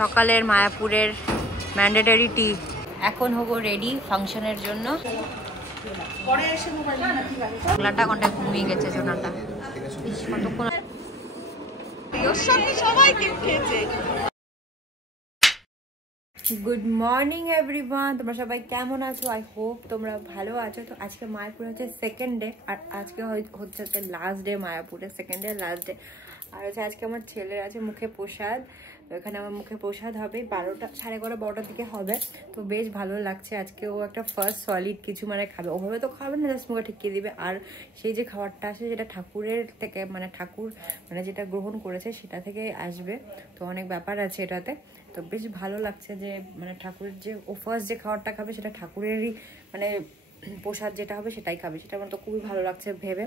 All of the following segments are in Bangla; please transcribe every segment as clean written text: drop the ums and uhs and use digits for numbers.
সকালের মায়াপুরের ম্যান্ডেটরি টি। এখন হবো রেডি ফাংশনের জন্য। সোনাটা ঘন্টায় ঘুমিয়ে গেছে। সোনাটা কতক্ষণ গুড মর্নিং এভরিওয়ান, তোমরা সবাই কেমন আছো? আই হোপ তোমরা ভালো আছো। তো আজকে মায়াপুর হচ্ছে সেকেন্ড ডে, আর আজকে হচ্ছে লাস্ট ডে মায়াপুরে, সেকেন্ড ডে লাস্ট ডে। আর হচ্ছে আজকে আমার ছেলের আছে মুখে প্রসাদ, তো এখানে আমার মুখে প্রসাদ হবে 12টা, 11:30-12টার দিকে হবে। তো বেশ ভালো লাগছে। আজকে ও একটা ফার্স্ট সলিড কিছু মানে খাবে, ওভাবে তো খাবে না, জাস্ট মুখে ঠেকিয়ে দিবে। আর সেই যে খাবারটা আসে সেটা ঠাকুরের থেকে, মানে ঠাকুর মানে যেটা গ্রহণ করেছে সেটা থেকে আসবে। তো অনেক ব্যাপার আছে এটাতে। তো বেশ ভালো লাগছে যে মানে ঠাকুরের যে ও ফার্স্ট যে খাবারটা খাবে সেটা ঠাকুরেরই মানে প্রসাদ যেটা হবে সেটাই খাবে। সেটা আমার তো খুবই ভালো লাগছে ভেবে।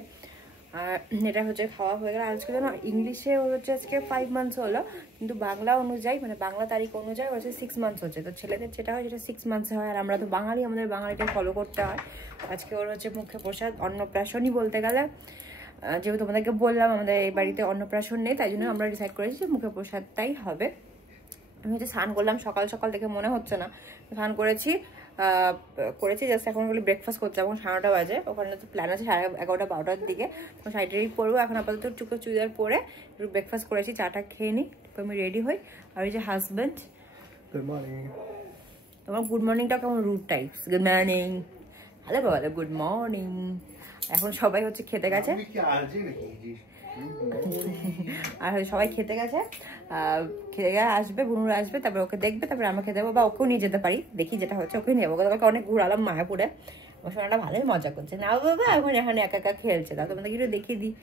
আর এটা হচ্ছে খাওয়া হয়ে গেল। আজকে যেন ইংলিশে হচ্ছে আজকে 5 মান্থস হলো, কিন্তু বাংলা অনুযায়ী মানে বাংলা তারিখ অনুযায়ী হচ্ছে 6 মান্থস হচ্ছে। তো ছেলেদের যেটা হয় সেটা 6 মান্থসে হয়, আর আমরা তো বাঙালি, আমাদের বাঙালিটা ফলো করতে হয়। আজকে ওর হচ্ছে মুখে প্রসাদ, অন্নপ্রাশনই বলতে গেলে। যেহেতু তোমাদেরকে বললাম আমাদের এই বাড়িতে অন্নপ্রাশন নেই, তাই জন্য আমরা ডিসাইড করেছি যে মুখে প্রসাদটাই হবে। আমি হচ্ছে স্নান করলাম সকাল সকাল, দেখে মনে হচ্ছে না স্নান করেছি জাস্ট এখন বলি ব্রেকফাস্ট করতে। এখন 9:30 বাজে, ওখানে তো প্ল্যান আছে 11:30-12টার দিকে। তো সাইডেই পরবো। এখন আপাতত টুকরো চুড়িদার পরে একটু ব্রেকফাস্ট করেছি, চাটা খেয়ে নিই, তো আমি রেডি হই। আর ওই যে হাজব্যান্ড, গুড মর্নিং। তোমার গুড মর্নিংটা কেমন rude type? Good morning, hello বাবা, গুড মর্নিং। এখন সবাই হচ্ছে খেতে গেছে, আর সবাই খেতে গেছে। খেতে গিয়ে আসবে, বুনুরা আসবে, তারপরে ওকে দেখবে, তারপরে আমরা খেতে যাবো, বা ওকেও নিয়ে যেতে পারি, দেখি যেটা হচ্ছে ওকে নিয়ে যাবো। ওকে অনেক ঘুরালাম মায়াপুরে, আমার সোনাটা ভালোই মজা করছে। না বাবা এখন এখানে একা একা খেলছে। দাও তোমাদের একটু দেখিয়ে দিই।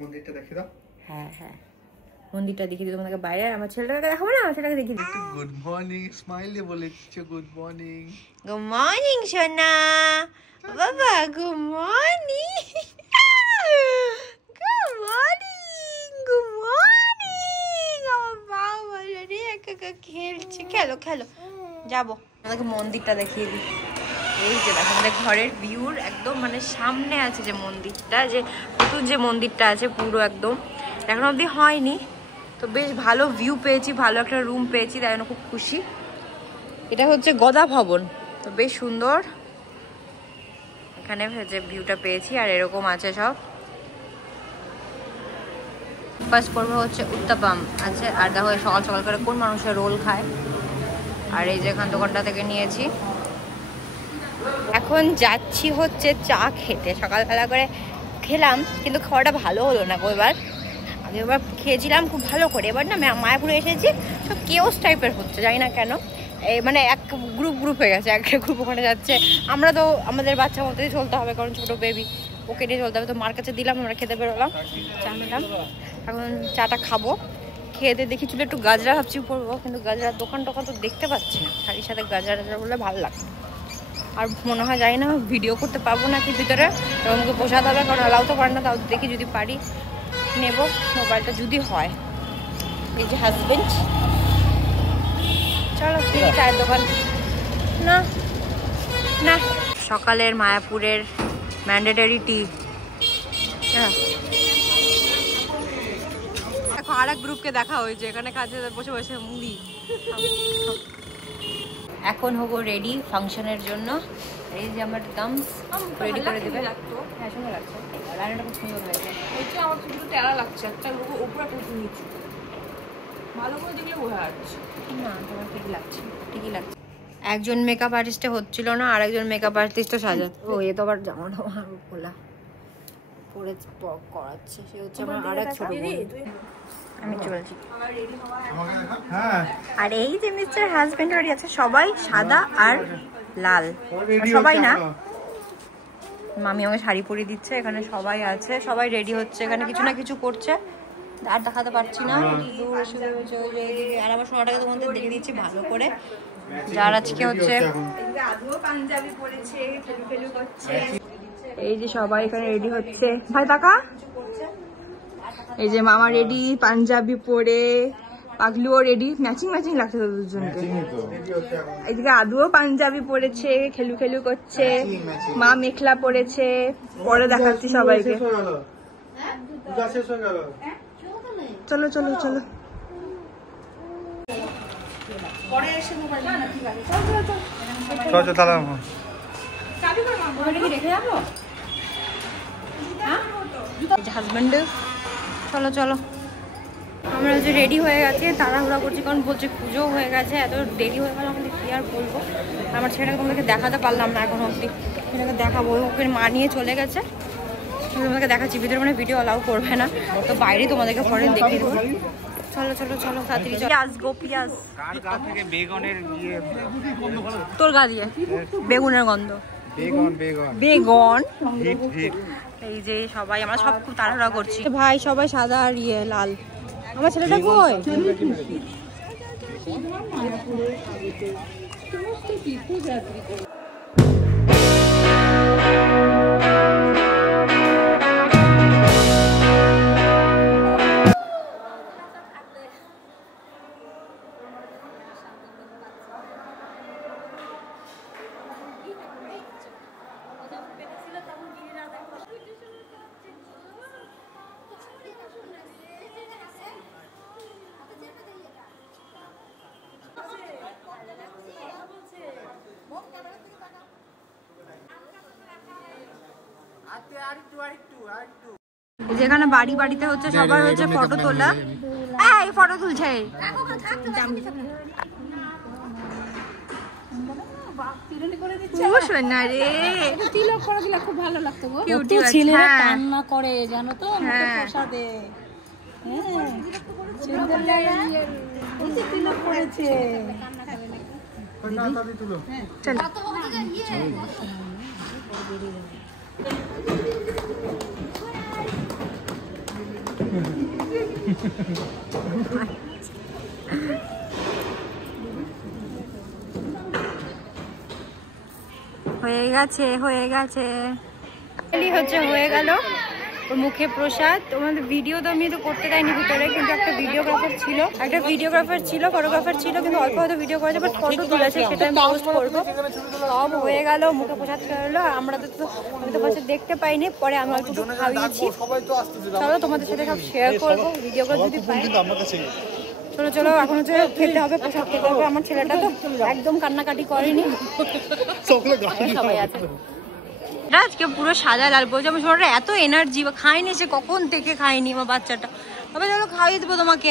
মন্দিরটা দেখে দাও। হ্যাঁ হ্যাঁ, মন্দিরটা দেখিয়ে দিই তোমাদেরকে বাইরে। আমার ছেলেটাকে দেখাবো না, আমার ছেলেটাকে দেখিয়ে দিই। গুড মর্নিং স্মাইলে বলে দিচ্ছ গুড মর্নিং। গুড মর্নিং সোনা বাবা, good morning, good morning, good morning. আমার বাবা রে একা একা খেলছে। খেলো খেলো, যাবো। আমাদেরকে মন্দিরটা দেখিয়ে দিই। এই যে দেখো আমাদের ঘরের ভিউর একদম মানে সামনে আছে যে মন্দিরটা, যে নতুন যে মন্দিরটা আছে পুরো একদম এখন অবধি হয়নি। তো বেশ ভালো ভিউ পেয়েছি, ভালো একটা রুম পেয়েছি, তাই জন্য খুব খুশি। এটা হচ্ছে গদা ভবন, তো বেশ সুন্দর এখানে যে ভিউটা পেয়েছি। আর এরকম আছে সব। ফার্স্ট করবো হচ্ছে উত্তাপাম আছে। আর দেখো সকাল সকাল করে কোন মানুষের রোল খায়। আর এই যে এখান দোকানটা থেকে নিয়েছি। এখন যাচ্ছি হচ্ছে চা খেতে। সকালবেলা করে খেলাম, কিন্তু খাওয়াটা ভালো হলো না গো। এবার খেয়েছিলাম খুব ভালো করে, এবার না মায়াপুরে এসেছি সব কেওস টাইপের হচ্ছে, জানি না কেন। এই মানে এক গ্রুপ হয়ে গেছে, একটা গ্রুপ ওখানে যাচ্ছে। আমরা তো আমাদের বাচ্চা মতোই চলতে হবে, কারণ ছোটো বেবি, ওকে নিয়ে চলতে হবে। তো মার কাছে দিলাম, আমরা খেতে বেরোলাম, চা নিলাম। এখন চাটা খাবো। খেতে দেখি চলে একটু গাজরা ভাবছি পড়বো, কিন্তু গাজরার দোকান টোকান তো দেখতে পাচ্ছি না। শাড়ির সাথে গাজরা বললে ভালো লাগছে। আর মনে হয় জানি না ভিডিও করতে পারবো নাকি ভিতরে, আমাকে পোষাতে হবে, কারণ অ্যালাউ তো করে না। তাও দেখি যদি পারি নেব মোবাইলটা, যদি হয়। এই যে হাজবেন্ড, চলো দেখি চায়ের দোকান। না না, সকালের মায়াপুরের ম্যান্ডেটরি টি। দেখো আর এক গ্রুপকে দেখা হয়েছে এখানে কাজে বসে বসে মুড়ি। এখন হবো রেডি ফাংশনের জন্য। এই যে আমার গামস রেডি করে দেবে। হ্যাঁ সুন্দর লাগছে, লাইনটা খুব সুন্দর হয়েছে। ওইটা আমার তো দুটো টেরা লাগছে, একটা লোক উপরে একটা নিচু, ভালো করে দেখলে বোঝা যাচ্ছে না। তোমার ঠিকই লাগছে, ঠিকই লাগছে। একজন মেকআপ আর্টিস্টে হচ্ছিল না, আর একজন মেকআপ আর্টিস্টও সাজাতে। ও এ তো আবার জামাটা খোলা পরে করাচ্ছে, সে হচ্ছে আমার আর এক ছোট বোন। আমি চলছি। আর এই যে মিস্টার হাজবেন্ড রেডি আছে, সবাই সাদা আর লাল, সবাই না, মামি আমাকে শাড়ি পরিয়ে দিচ্ছে। এখানে সবাই আছে, সবাই রেডি হচ্ছে, এখানে কিছু না কিছু করছে, আর দেখাতে পারছি না। আর আমার সোনাটাকে তোমাদের দেখে দিচ্ছি ভালো করে। যার আজকে হচ্ছে এই যে সবাই এখানে রেডি হচ্ছে। ভাই টাকা, এই যে মামা রেডি পাঞ্জাবি পরে, পাগলুও রেডি, ম্যাচিং ম্যাচিং লাগছে দুজনকে। এদিকে আদুও পাঞ্জাবি পরেছে, খেলু খেলু করছে, মা মেখলা পরেছে। পরে দেখাচ্ছি সবাইকে। চলো চলো চলো। পরে এসে মোবাইল না ঠিক আছে চল চল চল চল চল দাঁড়া চাবি কর মা ওখানে কি রেখে যাবো? হাজব্যান্ড চলো চলো আমরা যে রেডি হয়ে গেছে, তাড়াহুড়া করছি কারণ বলছে পুজো হয়ে গেছে, এত দেরি হয়ে গেল আমাদের কি আর বলবো। আমার ছেলেটাকে তোমাদেরকে দেখাতে পারলাম না এখন অবধি, সেটাকে দেখাবো। ওকে মা নিয়ে চলে গেছে, তোমাদেরকে দেখাচ্ছি। ভিতরে মানে ভিডিও অ্যালাউ করবে না, তো বাইরে তোমাদেরকে পরে দেখিয়ে দেবো। চলো চলো চলো তাড়াতাড়ি পিঁয়াজ গো পিঁয়াজ। তোর গা দিয়ে বেগুনের গন্ধ। বেগুন এই যে সবাই আমরা সব খুব তাড়াহুড়া করছি ভাই, সবাই সাদা আর ইয়ে লাল। আমার ছেলেটা কই? যেখানে বাড়ি বাড়িতে হচ্ছে সবার হচ্ছে ফটো তোলা। এই ফটো তুলছে না রে, তিলক করে দিলে খুব ভালো লাগতো গো। কিউটি ছেলেরা কান্না করে জানো তো প্রসাদে। হ্যাঁ ছেলেরা তিলক করেছে। চল হয়ে গেছে হয়ে গেছে হচ্ছে হয়ে গেল ওর মুখে প্রসাদ। তোমাদের ভিডিও তো আমি তো করতে দেয়নি ভিতরে, কিন্তু একটা ভিডিওগ্রাফার ছিল ফটোগ্রাফার ছিল, কিন্তু অল্প হয়তো ভিডিও করেছে, বাট ফটো তুলেছে, সেটা আমি পোস্ট করবো। সব হয়ে গেল, মুখে প্রসাদ খেলো। আমরা তো আমি তো প্রসাদ দেখতে পাইনি, পরে আমি অল্প খাওয়িয়েছি। চলো তোমাদের সাথে সব শেয়ার করবো ভিডিওগুলো যদি পাই। চলো চলো এখন হচ্ছে খেতে হবে, প্রসাদ খেতে হবে। আমার ছেলেটা তো একদম কান্নাকাটি করেনি, সবাই আছে। আজকে পুরো সাদা লাল বলছে আমার শরীরে এত এনার্জি, খাইনি সে কখন থেকে খাইনি আমার বাচ্চাটা। তবে চলো খাইয়ে দেবো তোমাকে।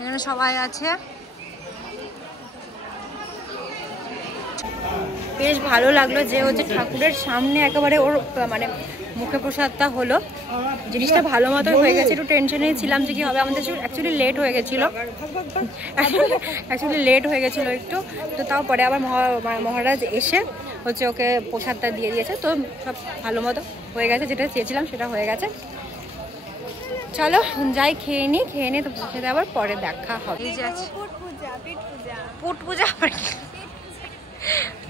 এখানে সবাই আছে, বেশ ভালো লাগলো যে হচ্ছে ঠাকুরের সামনে একেবারে ওর মানে মুখে প্রসাদটা হলো। জিনিসটা ভালো মতো হয়ে গেছে। একটু টেনশনেই ছিলাম যে কি হবে, আমাদের অ্যাকচুয়ালি লেট হয়ে গেছিলো একটু। তো তাও পরে আবার মহারাজ এসে হচ্ছে ওকে প্রসাদটা দিয়ে দিয়েছে, তো সব ভালো মতো হয়ে গেছে। যেটা চেয়েছিলাম সেটা হয়ে গেছে। চলো যাই খেয়ে নিই, তো প্রসাদে আবার পরে দেখা হবে। এই যে আছে পুট পূজা,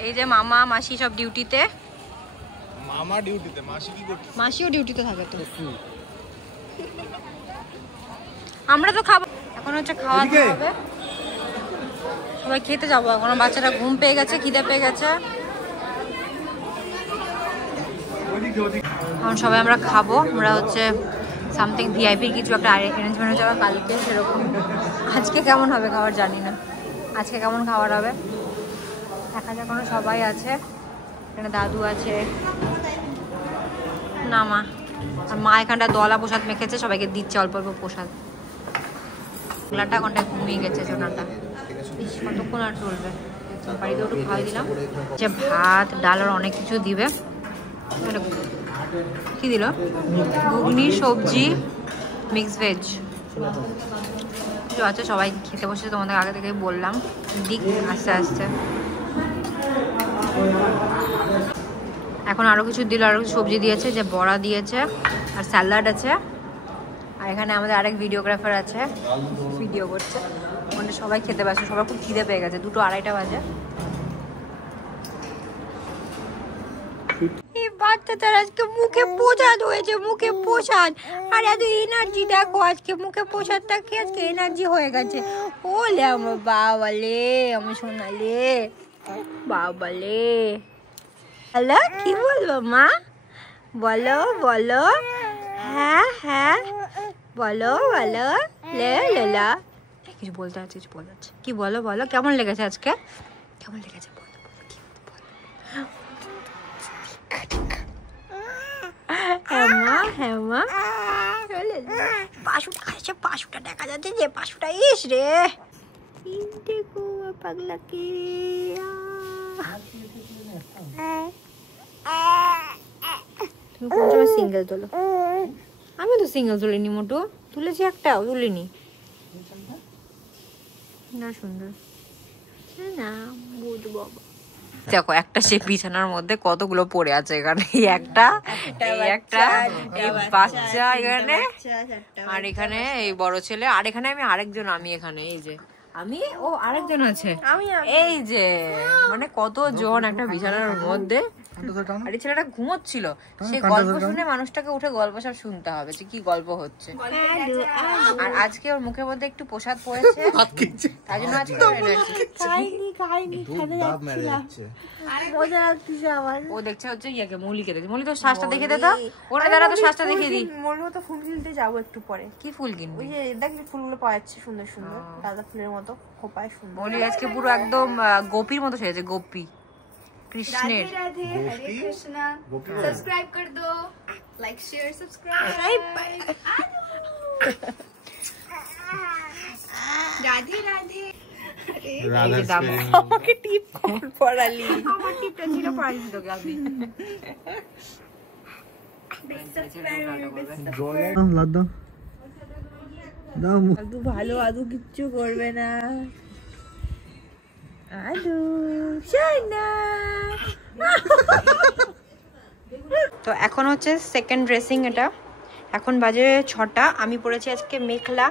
এই যে মামা মাসি সব ডিউটিতে। মাসিও ডিউটিতে থাকে তো। আমরা তো খাবো এখন, হচ্ছে খাওয়া দাওয়া হবে, সবাই খেতে যাবো এখন। বাচ্চারা ঘুম পেয়ে গেছে, খিদে পেয়ে গেছে, এখন সবাই আমরা খাবো। আমরা হচ্ছে সামথিং ভিআইপির কিছু একটা অ্যারেঞ্জমেন্ট হচ্ছে কালকে, সেরকম। আজকে কেমন হবে খাবার জানি না, আজকে কেমন খাবার হবে দেখা যাক। কোনো সবাই আছে, এখানে দাদু আছে, না মা আর মা এখানটা দলা প্রসাদ মেখেছে, সবাইকে দিচ্ছে অল্প অল্প প্রসাদ। ওলাটা কোনটা ঘুমিয়ে গেছে জোনাটা, কতক্ষণ আর চলবে। বাড়িতে একটু খাওয়াই দিলাম, যে ভাত ডাল আর অনেক কিছু দিবে। কি দিল? ঘুগনি, সবজি, মিক্স ভেজ কিছু আছে। সবাই খেতে বসে, তোমাদের আগে থেকেই বললাম। দিক আস্তে আস্তে এখন আরও কিছু দিল, আরও কিছু সবজি দিয়েছে, যে বড়া দিয়েছে আর স্যালাড আছে। আর এখানে আমাদের আরেক ভিডিওগ্রাফার আছে, ভিডিও করছে। ওখানে সবাই খেতে পারছে, সবার খুব খিদে পেয়ে গেছে, 2-2:30 বাজে। এই বাচ্চাটার আজকে মুখে প্রসাদ হয়েছে, মুখে প্রসাদ। আর এত এনার্জি দেখো, আজকে মুখে প্রসাদটা খেয়ে আজকে এনার্জি হয়ে গেছে। ওলে আমার বাবালে, আমি শোনালে বাবালে। হ্যালো, কি বলবো মা? বলো বলো, হ্যাঁ হ্যাঁ বলো বলো। লে লেলা কিছু বলতে আছে, কিছু বলতে আছে। কি বলো বলো, কেমন লেগেছে আজকে? কেমন লেগেছে বলো বলো, কি বলো? হ্যাঁ মা, হ্যাঁ মা। পাশুটা আসছে, পাশুটা দেখা যাচ্ছে যে পাশুটা। ইস রে, দেখো পাগলাকে। তুমি কোন সময় সিঙ্গেল তোলো? আমি তো সিঙ্গেল তুলিনি, মোটু তুলেছি, একটাও তুলিনি। না সুন্দর না, বুঝ বাবা। দেখো একটা সে বিছানার মধ্যে কতগুলো পড়ে আছে এখানে। একটা বাচ্চা এখানে, আর এখানে এই বড় ছেলে, আর এখানে আমি এখানে এই যে আমি, ও আরেকজন আছে এই যে, মানে কতজন একটা বিছানার মধ্যে। আর এই ছেলেটা ঘুমোচ্ছিল, সে গল্প শুনে মানুষটাকে উঠে গল্প সব শুনতে হবে যে কি গল্প হচ্ছে। আর আজকে ওর মুখের মধ্যে একটু প্রসাদ পড়েছে, তাই জন্য আজকে ও দেখছে হচ্ছে ইয়াকে, মৌলিকে দেখছে। মৌলি তো শ্বাসটা দেখে দে তো, ওরা দ্বারা তো শ্বাসটা দেখিয়ে দিই। মৌলির তো ফুল কিনতে যাবো একটু পরে। কি ফুল কিনবি? ওই যে দেখলি ফুলগুলো পাওয়া যাচ্ছে সুন্দর সুন্দর, গাঁদা ফুলের মতো খোপায় সুন্দর। মৌলি আজকে পুরো একদম গোপীর মতো সেজেছে, গোপী কৃষ্ণের। রাধে হরে কৃষ্ণ। সাবস্ক্রাইব कर दो, like share subscribe. Radhe Radhe. আমাকে টিপ কর পড়ালি, আমার টিপটা ছিল পড়ালি তোকে আমি। আদু ভালো, আদু কিচ্ছু করবে না। আদু শাইনা। তো এখন হচ্ছে সেকেন্ড ড্রেসিং, এটা এখন বাজে 6টা। আমি পরেছি আজকে মেখলা।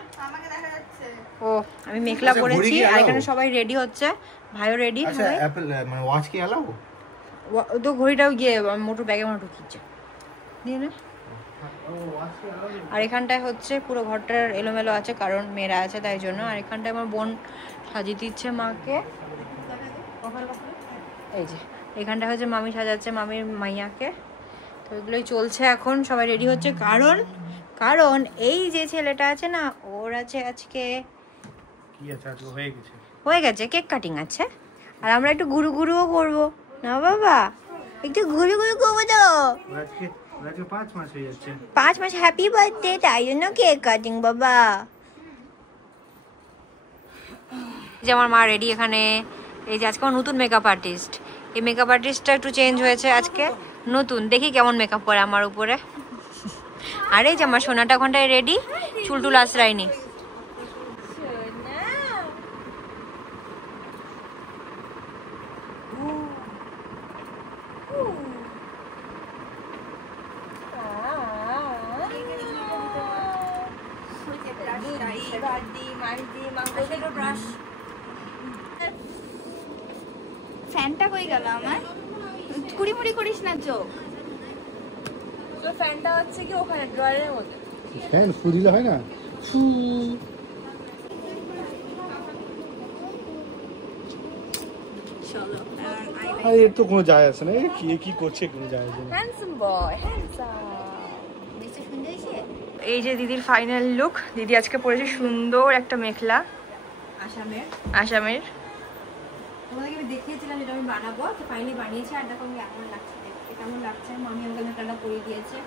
ও আমি মেখলা পরেছি, আর এখানে সবাই রেডি হচ্ছে, ভাইও রেডি। আচ্ছা অ্যাপল মানে ওয়াচ কি এলাও? তো ঘড়িটাও গিয়ে মোটর ব্যাগে মনে ঢুকিয়েছে দিয়ে না। আর এখানটায় হচ্ছে পুরো ঘরটার এলোমেলো আছে, কারণ মেয়েরা আছে তাই জন্য। আর এখানটায় আমার বোন সাজিয়ে দিচ্ছে মাকে। এই যে এখানটা হচ্ছে মামি সাজাচ্ছে মামির মাইয়াকে। তো এগুলোই চলছে এখন, সবাই রেডি হচ্ছে। কারণ এই যে ছেলেটা আছে না, ওর আছে আজকে হয়ে গেছে কেক কাটিং আছে, আর আমরা একটু গুরু গুরুও করবো না বাবা, একটু গুরু গুরু করবো তো। 5 মাস হ্যাপি বার্থডে, তাই জন্য কেক কাটিং বাবা। যে আমার মা রেডি এখানে। এই যে আজকে আমার নতুন মেকআপ আর্টিস্ট, এই মেকআপ আর্টিস্টটা একটু চেঞ্জ হয়েছে আজকে, নতুন। দেখি কেমন মেকআপ করে আমার উপরে। আর এই যে আমার সোনাটা ওখানটায় রেডি, চুল টুল আশ্রায়নি। ফ্যানটা কই গেল আমার? কুড়ি মুড়ি করিস না চোখ। তো ফ্যানটা হচ্ছে কি ওখানে ড্রয়ারের মধ্যে। ফ্যান ফু দিলে হয় না? ফু। চলো আরে এর তো কোনো যায় আসে না, কি করছে কোনো যায় আসে না। Handsome boy, handsome. বেশি সুন্দর হয়েছে। এই যে দিদির ফাইনাল লুক। দিদি আজকে পরেছে সুন্দর একটা মেখলা, আসামের। তোমাদেরকে আমি দেখিয়েছিলাম যেটা আমি বানাবো, তো ফাইনালি বানিয়েছি। আর দেখো আমি কেমন লাগছে, দেখতে কেমন লাগছে। মামি আমাকে মেখলাটা পরিয়ে দিয়েছে।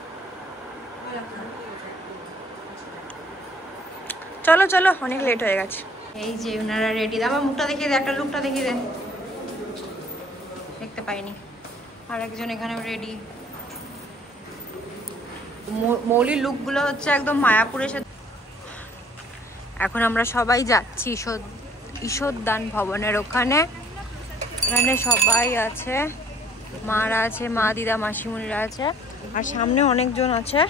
চলো চলো, অনেক লেট হয়ে গেছে। এই যে ওনারা রেডি। আমার মুখটা দেখিয়ে দে, একটা লুকটা দেখিয়ে দেন, দেখতে পাইনি। আর একজন এখানে রেডি। মৌলির লুকগুলো হচ্ছে একদম মায়াপুরের সাথে। এখন আমরা সবাই যাচ্ছি ঈশ্বরদান ভবনের ওখানে। এখানে সবাই আছে, মারা আছে, মা দিদা মাসিমণিরা আছে, আর সামনে অনেকজন আছে।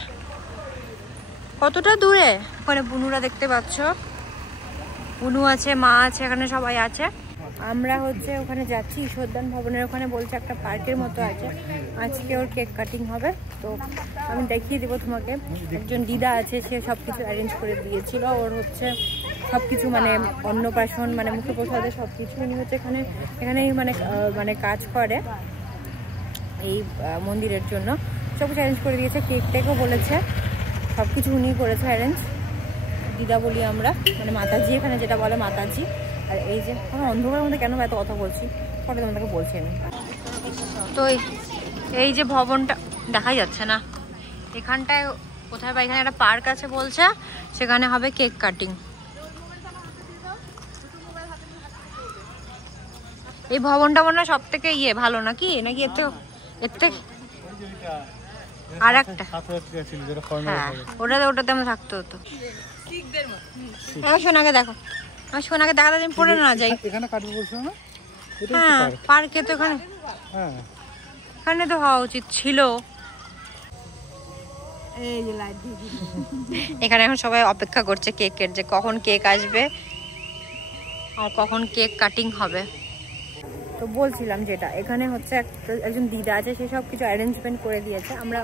কতটা দূরে ওখানে বুনুরা দেখতে পাচ্ছ, বুনু আছে, মা আছে, এখানে সবাই আছে। আমরা হচ্ছে ওখানে যাচ্ছি ঈশ্বরদান ভবনের ওখানে। বলছে একটা পার্কের মতো আছে, আজকে ওর কেক কাটিং হবে। তো আমি দেখিয়ে দেবো তোমাকে। একজন দিদা আছে, সে সব কিছু অ্যারেঞ্জ করে দিয়েছিল। ওর হচ্ছে সব কিছু মানে অন্নপ্রাশন মানে মুখে প্রসাদের সব কিছু উনি হচ্ছে এখানেই মানে কাজ করে এই মন্দিরের জন্য। সব কিছু অ্যারেঞ্জ করে দিয়েছে, কেক টেকও বলেছে, সব কিছু উনি করেছে অ্যারেঞ্জ। দিদা বলি আমরা, মানে মাতাজি, এখানে যেটা বলে মাতাজি। আর এই যে আমার অন্ধকারের মধ্যে কেন এত কথা বলছি, পরে তোমাদেরকে বলছি আমি। তো এই যে ভবনটা দেখাই যাচ্ছে না, এখানটায় কোথায় বা এখানে একটা পার্ক আছে বলছে, সেখানে হবে কেক কাটিং। এই ভবনটা মনে হয় সব থেকে ভালো নাকি, নাকি এর থেকে আর একটা, হ্যাঁ ওটাতে আমরা থাকতে হতো। সোনাকে দেখো, আমার সোনাকে দেখাতে দিন পড়ে না যাই। হ্যাঁ পার্কে তো এখানে তো হওয়া উচিত ছিল। এখানে এখন সবাই অপেক্ষা করছে কেকের, যে কখন কেক আসবে আর কখন কেক কাটিং হবে। তো বলছিলাম যেটা, এখানে হচ্ছে একজন দিদা আছে, সে সব কিছু অ্যারেঞ্জমেন্ট করে দিয়েছে। আমরা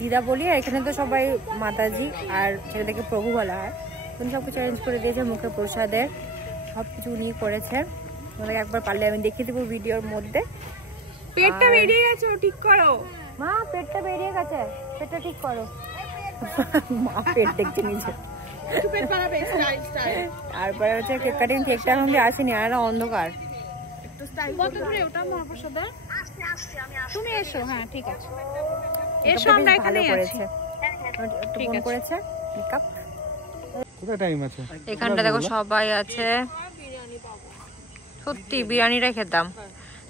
দিদা বলি, আর এখানে তো সবাই মাতাজি আর ছেলেটাকে প্রভু বলা হয়। উনি সব কিছু অ্যারেঞ্জ করে দিয়েছে, মুখে প্রসাদের সব কিছু উনি করেছে। তোমাকে একবার পারলে আমি দেখিয়ে দেবো ভিডিওর মধ্যে। পেটটা বেরিয়ে গেছে, ঠিক করো মা, পেটটা বেরিয়ে গেছে, পেটটা ঠিক করো। মা পেট দেখতে নিচে। তারপরে হচ্ছে কেক কাটিং, কেকটা এখন আসেনি, আর অন্ধকার। তুমি এসো, হ্যাঁ ঠিক আছে, এসো আমরা এখানে আছি। একটু ফোন করেছে মেকআপ। কোথায় টাইম আছে? এখানটা দেখো সবাই আছে, সত্যি বিরিয়ানিটাই খেতাম।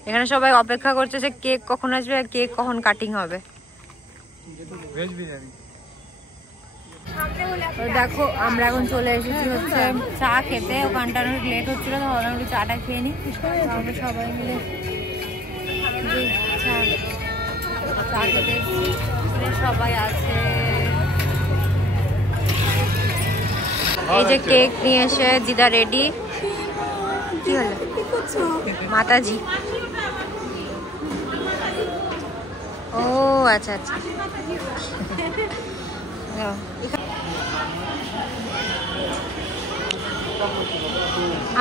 এখানে সবাই অপেক্ষা করছে যে কেক কখন আসবে, কেক কখন কাটিং হবে। দেখো আমরা এখন চলে এসেছি হচ্ছে চা খেতে। ওখানটা অনেক লেট হচ্ছিল, তো ভাবলাম একটু চাটা খেয়ে নিই। আমরা সবাই মিলে চা খেতে সবাই আছে। এই যে কেক নিয়ে এসে দিদা রেডি। কি হলো মাতাজি? ও আচ্ছা আচ্ছা।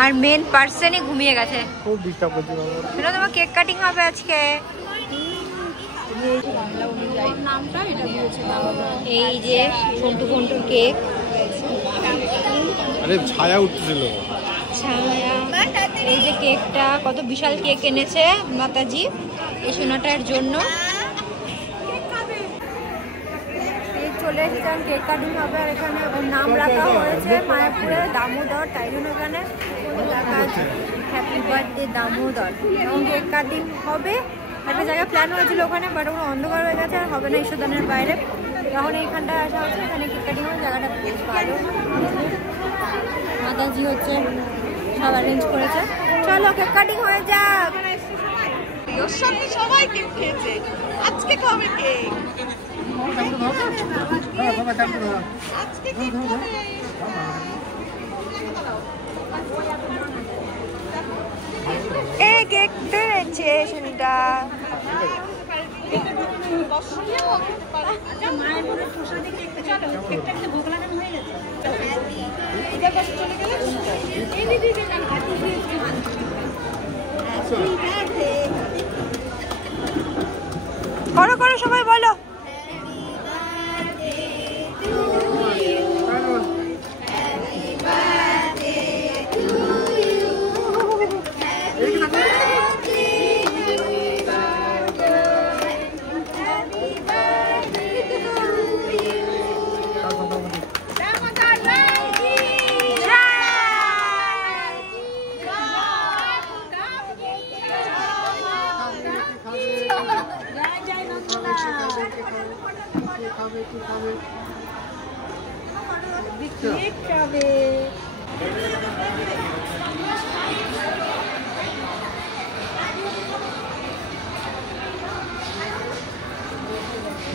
আর মেন পার্সনই ঘুমিয়ে গেছে। খুব ডিস্টার্ব করছে বাবা। শোনো, তোমার কেক কাটিং হবে আজকে। এই যে ফন্টু ফন্টুর কেক। আরে ছায়া উঠছিল, ছায়া। এই যে কেকটা, কত বিশাল কেক এনেছে মাতাজি এই সোনাটার জন্য। চলে এসেছিলাম, কেক কাটিং হবে। আর এখানে ওর নাম রাখা হয়েছে মায়াপুরে দামোদর, তাই জন্য এখানে লেখা আছে হ্যাপি বার্থডে দামোদর। এবং কেক কাটিং হবে একটা জায়গায় প্ল্যান হয়েছিল ওখানে, বাট ওখানে অন্ধকার হয়ে গেছে, আর হবে না ঈশ্বরদানের বাইরে। তখন এইখানটায় আসা হচ্ছে, এখানে কেক কাটিং হবে। জায়গাটা বেশ ভালো, মাতাজি হচ্ছে সব অ্যারেঞ্জ করেছে। চলো কেক কাটিং হয়ে যাক। ওর সাথে সবাই কেক খেয়েছে, আজকে খাবে কেক। আজকে কেক খাবে। এই কেক পেয়েছে শুনিটা। করো করো সবাই বলো।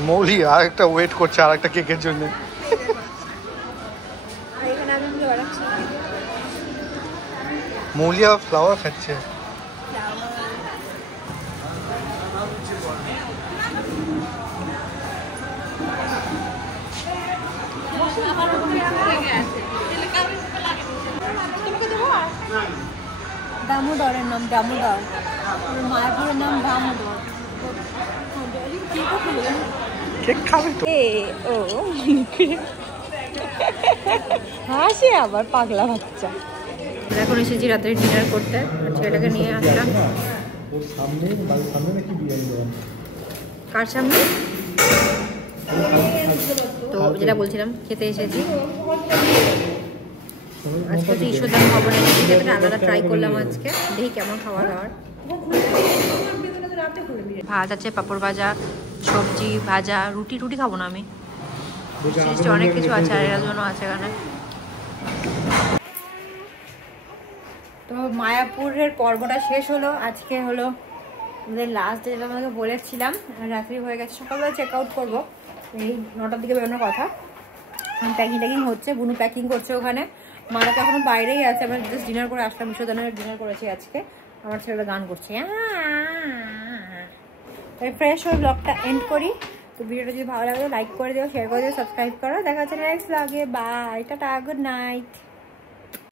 মৌলি আর একটা ওয়েট করছে আর একটা কেকের জন্য। মৌলিয়া ফ্লাওয়ার খাচ্ছে। দামোদরের নাম দামোদর, মায়াপুরের নাম দামোদর। কেক খাবে তো? ও হাসি আবার পাগলা বাচ্চা। এখন এসেছি রাত্রে ডিনার করতে, ছেলেটাকে নিয়ে আসলাম। কার সামনে? তো যেটা বলছিলাম, খেতে এসেছি আজকে হচ্ছে ঈশ্বরদান ভবনে, যেটা আলাদা ট্রাই করলাম আজকে, দেখি কেমন খাওয়া দাওয়ার। ভাত আছে, পাঁপড় ভাজা, সবজি ভাজা, রুটি টুটি খাবো না আমি, অনেক কিছু আছে, আর এর জন্য আছে এখানে। তো মায়াপুরের পর্বটা শেষ হলো, আজকে হলো আমাদের লাস্ট ডে, যেটা আমাকে বলেছিলাম। রাত্রি হয়ে গেছে, সকালবেলা চেক আউট করবো, এই 9টার দিকে বেরোনোর কথা। প্যাকিং ট্যাকিং হচ্ছে, বুনু প্যাকিং করছে ওখানে, মারা তো এখনো বাইরেই আছে। আমরা জাস্ট ডিনার করে আসলাম, বিশ্বদানের ডিনার করেছি আজকে। আমার ছেলেটা গান করছে। তাই ফ্রেশ হয়ে ব্লগটা এন্ড করি। তো ভিডিওটা যদি ভালো লাগে লাইক করে দিও, শেয়ার করে দিও, সাবস্ক্রাইব করো। দেখা হচ্ছে নেক্সট ব্লগে। Bye, tata, good night.